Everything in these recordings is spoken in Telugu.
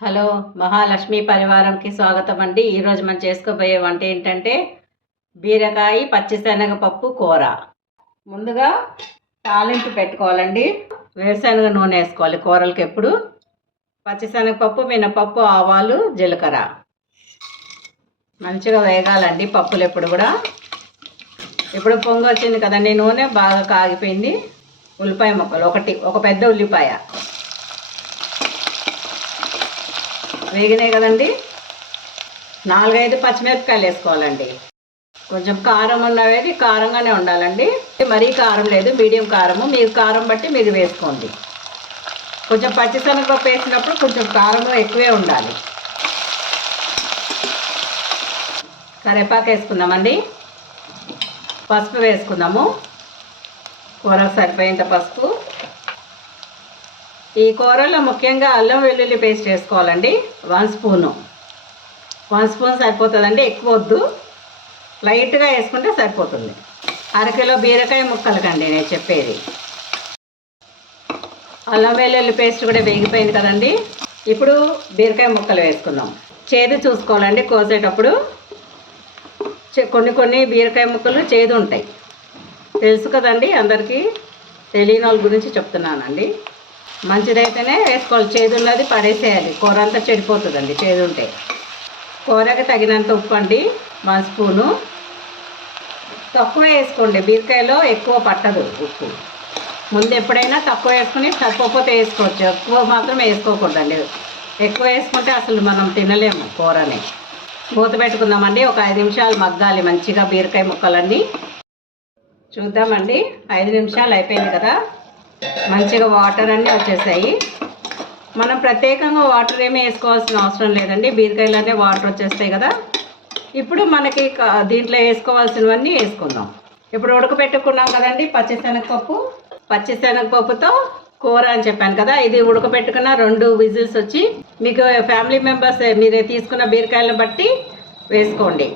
హలో, మహాలక్ష్మి పరివారంకి స్వాగతం అండి. ఈరోజు మనం చేసుకోబోయే వంట ఏంటంటే బీరకాయ పచ్చిశనగపప్పు కూర. ముందుగా తాలింపు పెట్టుకోవాలండి. వేరుశనగ నూనె వేసుకోవాలి కూరలకి. ఎప్పుడు పచ్చిశనగపప్పు, మినపప్పు, ఆవాలు, జీలకర్ర మంచిగా వేగాలండి పప్పులు ఎప్పుడు కూడా. ఇప్పుడు పొంగు వచ్చింది కదండి, నూనె బాగా కాగిపోయింది. ఉల్లిపాయ ముక్కలు ఒక పెద్ద ఉల్లిపాయ వేగినాయి కదండి. 4-5 పచ్చిమిరపకాయలు వేసుకోవాలండి. కొంచెం కారం ఉన్నవేది కారంగానే ఉండాలండి, మరీ కారం లేదు, మీడియం కారము. మీరు కారం బట్టి మీరు వేసుకోండి. కొంచెం పచ్చిశనగపప్పు వేసినప్పుడు కొంచెం కారం ఎక్కువే ఉండాలి. కరివేపాకు వేసుకుందామండి. పసుపు వేసుకుందాము, కూరకు సరిపోయేంత పసుపు. ఈ కూరలో ముఖ్యంగా అల్లం వెల్లుల్లి పేస్ట్ వేసుకోవాలండి. 1 స్పూను సరిపోతుందండి, ఎక్కువ వద్దు, లైట్గా వేసుకుంటే సరిపోతుంది. అరకిలో బీరకాయ ముక్కలకండి నేను చెప్పేది. అల్లం వెల్లుల్లి పేస్ట్ కూడా వేగిపోయింది కదండి. ఇప్పుడు బీరకాయ ముక్కలు వేసుకుందాం. చేదు చూసుకోవాలండి కోసేటప్పుడు. కొన్ని బీరకాయ ముక్కలు చేదు ఉంటాయి, తెలుసు కదండి అందరికీ. తెలియని వాళ్ళ గురించి చెప్తున్నానండి. మంచిదైతేనే వేసుకోవాలి, చేదు ఉన్నది పడేసేయాలి, కూర అంతా చెడిపోతుందండి చేదు ఉంటే. కూరకి తగినంత ఉప్పు అండి, 1 స్పూను. తక్కువ వేసుకోండి, బీరకాయలో ఎక్కువ పట్టదు ఉప్పు. ముందు ఎప్పుడైనా తక్కువ వేసుకుని సరిపోతే వేసుకోవచ్చు, ఎక్కువ మాత్రం వేసుకోకూడదండి. ఎక్కువ వేసుకుంటే అసలు మనం తినలేము కూరని. మూత పెట్టుకుందామండి. ఒక 5 నిమిషాలు మగ్గాలి మంచిగా బీరకాయ ముక్కలన్నీ. చూద్దామండి. 5 నిమిషాలు అయిపోయింది కదా, మంచిగా వాటర్ అన్నీ వచ్చేసాయి. మనం ప్రత్యేకంగా వాటర్ ఏమీ వేసుకోవాల్సిన అవసరం లేదండి, బీరకాయలోనే వాటర్ వచ్చేస్తాయి కదా. ఇప్పుడు మనకి దీంట్లో వేసుకోవాల్సినవన్నీ వేసుకుందాం. ఇప్పుడు ఉడకపెట్టుకున్నాం కదండి పచ్చిశనగపప్పుతో కూర అని చెప్పాను కదా. ఇది ఉడకపెట్టుకున్న 2 విజిల్స్ వచ్చి, మీకు ఫ్యామిలీ మెంబర్స్ మీరు తీసుకున్న బీరకాయలను బట్టి వేసుకోండి.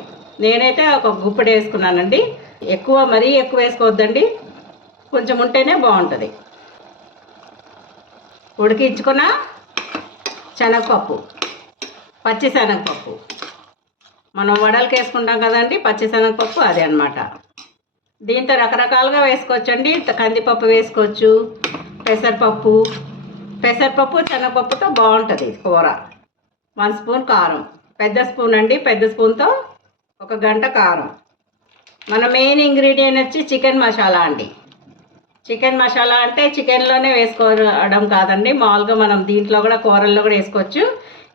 నేనైతే ఒక గుప్పెడు వేసుకున్నానండి. మరీ ఎక్కువ వేసుకోవద్దండి, కొంచెం ఉంటేనే బాగుంటుంది. ఉడికించుకున్న పచ్చిశనగపప్పు మనం వడలకి వేసుకుంటాం కదండి, పచ్చిశనగపప్పు అదే అన్నమాట. దీంతో రకరకాలుగా వేసుకోవచ్చండి. కందిపప్పు వేసుకోవచ్చు, పెసరపప్పు శనగపప్పుతో బాగుంటుంది కూర. 1 స్పూన్ కారం, పెద్ద స్పూన్ అండి, పెద్ద స్పూన్తో 1 గంట కారం. మన మెయిన్ ఇంగ్రీడియంట్ వచ్చి చికెన్ మసాలా అండి. చికెన్ మసాలా అంటే చికెన్లోనే వేసుకోవడం కాదండి, మామూలుగా మనం దీంట్లో కూడా కూరల్లో కూడా వేసుకోవచ్చు.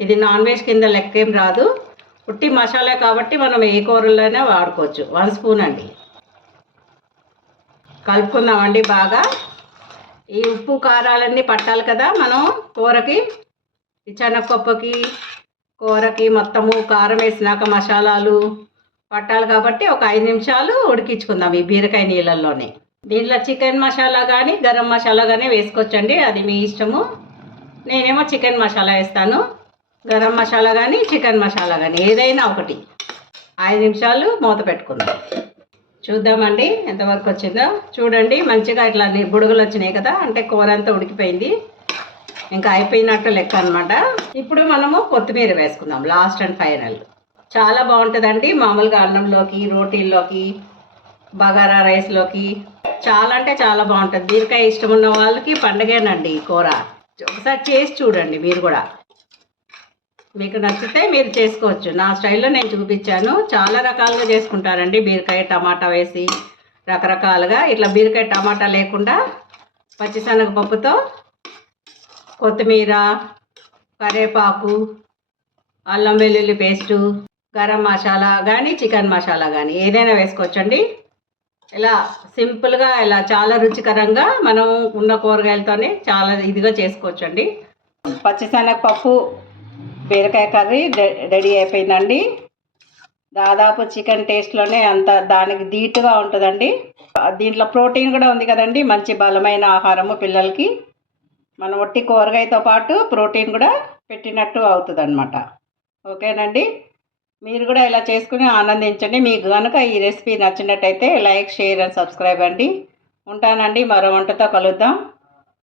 ఇది నాన్ వెజ్ కింద లెక్కేం రాదు, ఉట్టి మసాలా కాబట్టి మనం ఏ కూరల్లోనే వాడుకోవచ్చు. 1 స్పూన్ అండి. కలుపుకుందామండి బాగా. ఈ ఉప్పు కారాలన్నీ పట్టాలి కదా మనం కూరకి, ఈ శనగపప్పుకి కూరకి మొత్తము కారం వేసినాక మసాలాలు పట్టాలి కాబట్టి ఒక 5 నిమిషాలు ఉడికించుకుందాం ఈ బీరకాయ నీళ్ళల్లోనే. దీంట్లో చికెన్ మసాలా కానీ గరం మసాలా కానీ వేసుకోవచ్చండి, అది మీ ఇష్టము. నేనేమో చికెన్ మసాలా వేస్తాను. గరం మసాలా కానీ చికెన్ మసాలా కానీ ఏదైనా ఒకటి. 5 నిమిషాలు మూత పెట్టుకుందాం. చూద్దామండి ఎంతవరకు వచ్చిందో. చూడండి మంచిగా ఇట్లా బుడుగులు వచ్చినాయి కదా, అంటే కూర అంతా ఉడికిపోయింది, ఇంకా అయిపోయినట్టు లెక్క అనమాట. ఇప్పుడు మనము కొత్తిమీర వేసుకుందాం, లాస్ట్ అండ్ ఫైనల్. చాలా బాగుంటుందండి, మామూలుగా అన్నంలోకి, రోటీల్లోకి, బగారా రైస్లోకి చాలా అంటే చాలా బాగుంటుంది. బీరకాయ ఇష్టం ఉన్న వాళ్ళకి పండగేనండి ఈ కూర. ఒకసారి చేసి చూడండి మీరు కూడా, మీకు నచ్చితే మీరు చేసుకోవచ్చు. నా స్టైల్లో నేను చూపించాను. చాలా రకాలుగా చేసుకుంటారండి, బీరకాయ టమాటా వేసి రకరకాలుగా. ఇట్లా బీరకాయ టమాటా లేకుండా పచ్చిశనగపప్పుతో కొత్తిమీర, కరివేపాకు, అల్లం వెల్లుల్లి పేస్టు, గరం మసాలా కానీ చికెన్ మసాలా కానీ ఏదైనా వేసుకోవచ్చండి. ఇలా సింపుల్గా ఇలా చాలా రుచికరంగా మనం ఉన్న కూరగాయలతోనే చాలా ఇదిగా చేసుకోవచ్చండి. పచ్చిశనగపప్పు బీరకాయ కర్రీ రెడీ అయిపోయిందండి. దాదాపు చికెన్ టేస్ట్లోనే అంత దానికి ధీటుగా ఉంటుందండి. దీంట్లో ప్రోటీన్ కూడా ఉంది కదండి, మంచి బలమైన ఆహారము పిల్లలకి. మనం ఒట్టి కూరగాయతో పాటు ప్రోటీన్ కూడా పెట్టినట్టు అవుతుంది అనమాట. ఓకేనండి, మీరు కూడా ఇలా చేసుకుని ఆనందించండి. మీకు కనుక ఈ రెసిపీ నచ్చినట్టయితే లైక్, షేర్ అండ్ సబ్స్క్రైబ్ అండి. ఉంటానండి, మరో వంటతో కలుద్దాం.